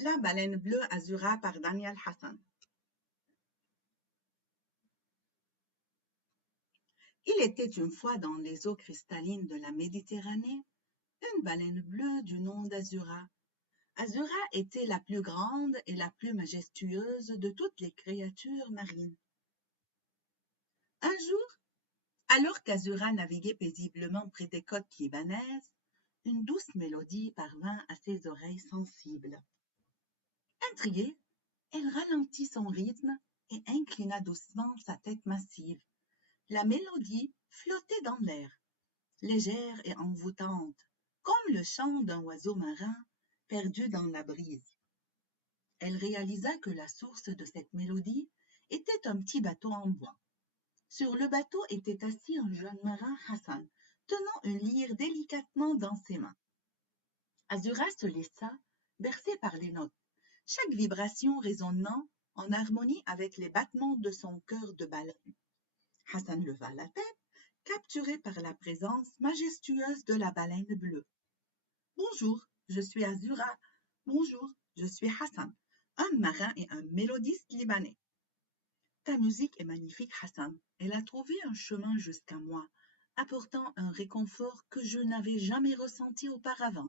La baleine bleue Azura par Daniel Hassan. Il était une fois dans les eaux cristallines de la Méditerranée une baleine bleue du nom d'Azura. Azura était la plus grande et la plus majestueuse de toutes les créatures marines. Un jour, alors qu'Azura naviguait paisiblement près des côtes libanaises, une douce mélodie parvint à ses oreilles sensibles. Intriguée, elle ralentit son rythme et inclina doucement sa tête massive. La mélodie flottait dans l'air, légère et envoûtante, comme le chant d'un oiseau marin perdu dans la brise. Elle réalisa que la source de cette mélodie était un petit bateau en bois. Sur le bateau était assis un jeune marin, Hassan, tenant une lyre délicatement dans ses mains. Azura se laissa bercer par les notes, chaque vibration résonnant en harmonie avec les battements de son cœur de baleine. Hassan leva la tête, capturé par la présence majestueuse de la baleine bleue. « Bonjour, je suis Azura. Bonjour, je suis Hassan, un marin et un mélodiste libanais. Ta musique est magnifique, Hassan. Elle a trouvé un chemin jusqu'à moi, apportant un réconfort que je n'avais jamais ressenti auparavant. »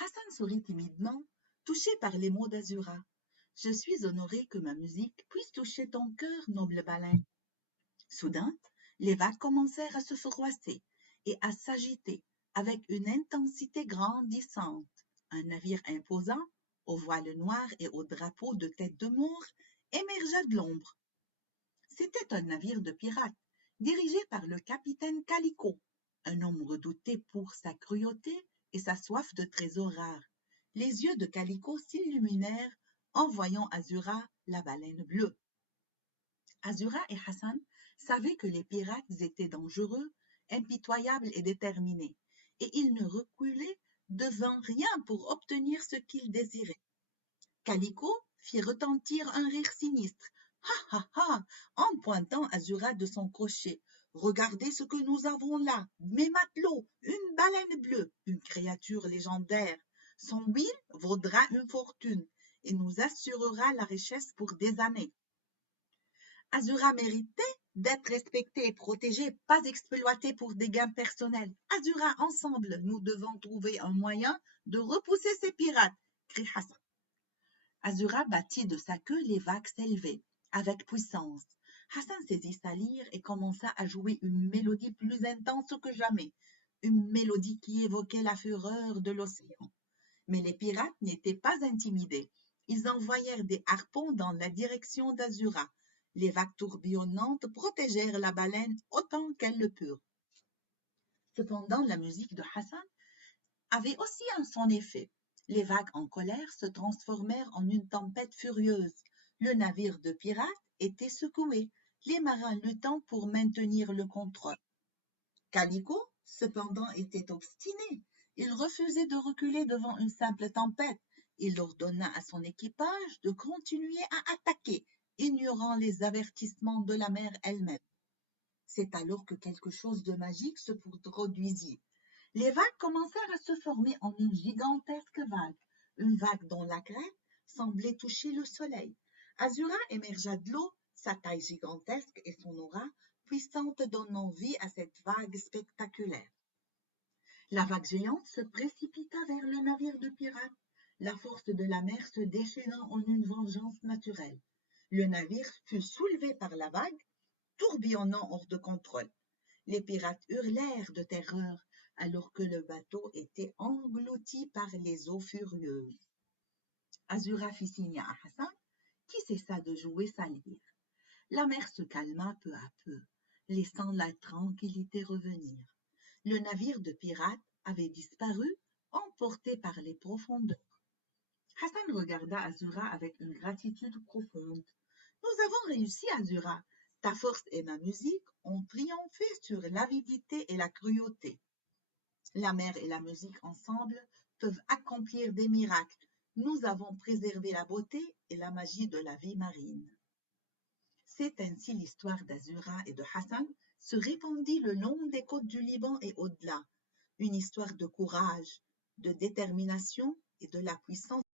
Hassan sourit timidement, touché par les mots d'Azura. « Je suis honoré que ma musique puisse toucher ton cœur, noble baleine. » Soudain, les vagues commencèrent à se froisser et à s'agiter avec une intensité grandissante. Un navire imposant, aux voiles noirs et au drapeau de tête de mort, émergea de l'ombre. C'était un navire de pirates, dirigé par le capitaine Calico, un homme redouté pour sa cruauté et sa soif de trésors rares. Les yeux de Calico s'illuminèrent en voyant Azura, la baleine bleue. Azura et Hassan savaient que les pirates étaient dangereux, impitoyables et déterminés, et ils ne reculaient devant rien pour obtenir ce qu'ils désiraient. Calico fit retentir un rire sinistre. « Ha ha ha !» en pointant Azura de son crochet. « Regardez ce que nous avons là, mes matelots, une baleine bleue, une créature légendaire. Son huile vaudra une fortune et nous assurera la richesse pour des années. » Azura méritait d'être respectée et protégée, pas exploitée pour des gains personnels. Azura, ensemble, nous devons trouver un moyen de repousser ces pirates, crie Hassan. Azura battit de sa queue, les vagues s'élevaient, avec puissance. Hassan saisit sa lyre et commença à jouer une mélodie plus intense que jamais, une mélodie qui évoquait la fureur de l'océan. Mais les pirates n'étaient pas intimidés. Ils envoyèrent des harpons dans la direction d'Azura. Les vagues tourbillonnantes protégèrent la baleine autant qu'elles le purent. Cependant, la musique de Hassan avait aussi son effet. Les vagues en colère se transformèrent en une tempête furieuse. Le navire de pirates était secoué, les marins luttant pour maintenir le contrôle. Calico, cependant, était obstiné. Il refusait de reculer devant une simple tempête. Il ordonna à son équipage de continuer à attaquer, ignorant les avertissements de la mer elle-même. C'est alors que quelque chose de magique se produisit. Les vagues commencèrent à se former en une gigantesque vague, une vague dont la crête semblait toucher le soleil. Azura émergea de l'eau, sa taille gigantesque et son aura puissante donnant vie à cette vague spectaculaire. La vague géante se précipita vers le navire de pirates, la force de la mer se déchaînant en une vengeance naturelle. Le navire fut soulevé par la vague, tourbillonnant hors de contrôle. Les pirates hurlèrent de terreur alors que le bateau était englouti par les eaux furieuses. Azura fit signe à Hassan, qui cessa de jouer sa lyre. La mer se calma peu à peu, laissant la tranquillité revenir. Le navire de pirates avait disparu, emporté par les profondeurs. Hassan regarda Azura avec une gratitude profonde. « Nous avons réussi, Azura. Ta force et ma musique ont triomphé sur l'avidité et la cruauté. La mer et la musique ensemble peuvent accomplir des miracles. Nous avons préservé la beauté et la magie de la vie marine. » C'est ainsi l'histoire d'Azura et de Hassan se répandit le long des côtes du Liban et au-delà. Une histoire de courage, de détermination et de la puissance